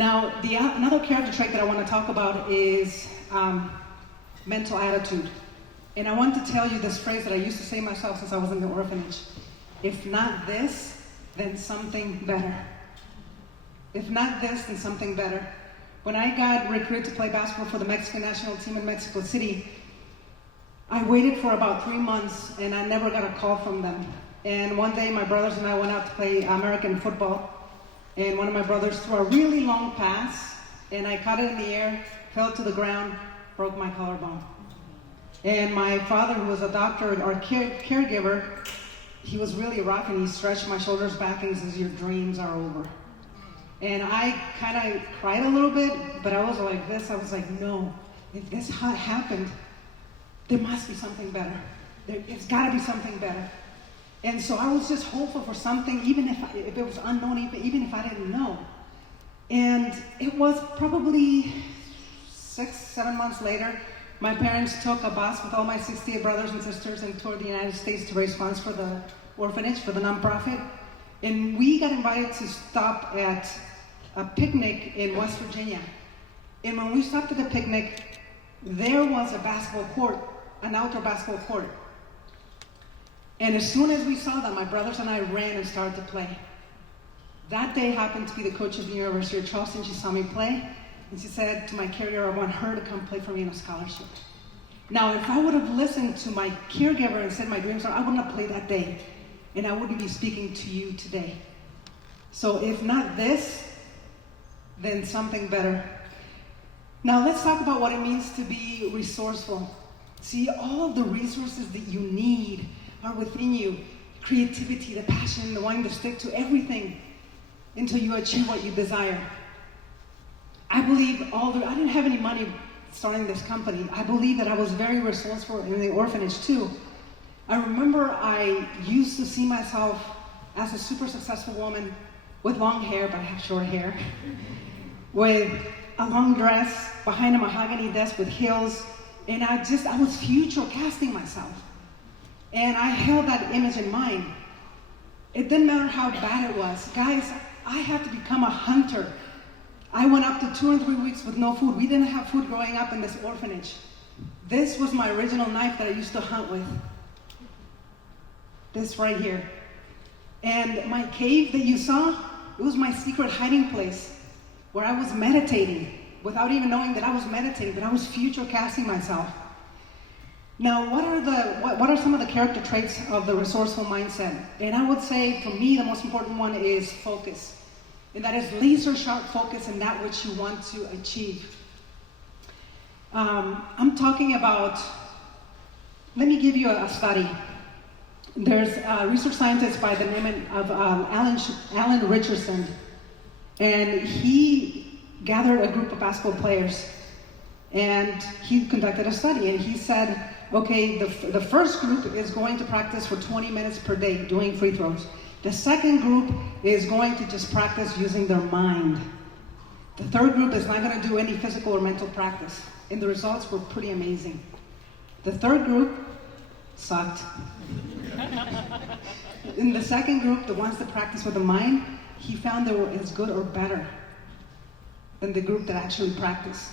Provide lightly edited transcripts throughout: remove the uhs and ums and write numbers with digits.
Now, another character trait that I want to talk about is mental attitude. And I want to tell you this phrase that I used to say myself since I was in the orphanage. If not this, then something better. If not this, then something better. When I got recruited to play basketball for the Mexican national team in Mexico City, I waited for about 3 months and I never got a call from them. And one day my brothers and I went out to play American football, and one of my brothers threw a really long pass and I caught it in the air, fell to the ground, broke my collarbone. And my father, who was a doctor, our caregiver, he was really rough and he stretched my shoulders back and he says, "Your dreams are over." And I kind of cried a little bit, but I was like this. I was like, no, if this happened, there must be something better. It's got to be something better. And so I was just hopeful for something, even if it was unknown, even if I didn't know. And it was probably 6-7 months later, my parents took a bus with all my 68 brothers and sisters and toured the United States to raise funds for the orphanage, for the nonprofit. And we got invited to stop at a picnic in West Virginia. And when we stopped at the picnic, there was a basketball court, an outdoor basketball court. And as soon as we saw that, my brothers and I ran and started to play. That day happened to be the coach of the University of Charleston. She saw me play, and she said to my caregiver, "I want her to come play for me in a scholarship." Now, if I would have listened to my caregiver and said my dreams are, I wouldn't have played that day, and I wouldn't be speaking to you today. So if not this, then something better. Now let's talk about what it means to be resourceful. See, all of the resources that you need are within you. Creativity, the passion, the wanting to stick to everything until you achieve what you desire. I believe I didn't have any money starting this company. I believe that I was very resourceful in the orphanage too. I remember I used to see myself as a super successful woman with long hair, but I have short hair, with a long dress, behind a mahogany desk with heels, and I was future casting myself. And I held that image in mind. It didn't matter how bad it was. Guys, I had to become a hunter. I went up to 2 or 3 weeks with no food. We didn't have food growing up in this orphanage. This was my original knife that I used to hunt with. This right here. And my cave that you saw, it was my secret hiding place where I was meditating without even knowing that I was meditating, but I was future casting myself. Now, what are some of the character traits of the resourceful mindset? And I would say, for me, the most important one is focus. And that is laser sharp focus in that which you want to achieve. I'm talking about, let me give you a study. There's a research scientist by the name of Alan Richardson, and he gathered a group of basketball players, and he conducted a study, and he said, okay, the first group is going to practice for 20 minutes per day doing free throws. The second group is going to just practice using their mind. The third group is not going to do any physical or mental practice, and the results were pretty amazing. The third group sucked. In the second group, the ones that practice with the mind, he found they were as good or better than the group that actually practiced.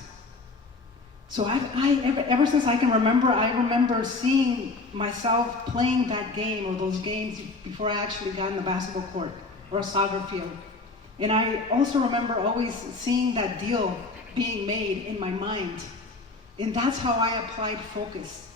So ever since I can remember, I remember seeing myself playing that game or those games before I actually got in the basketball court or a soccer field. And I also remember always seeing that deal being made in my mind. And that's how I applied focus.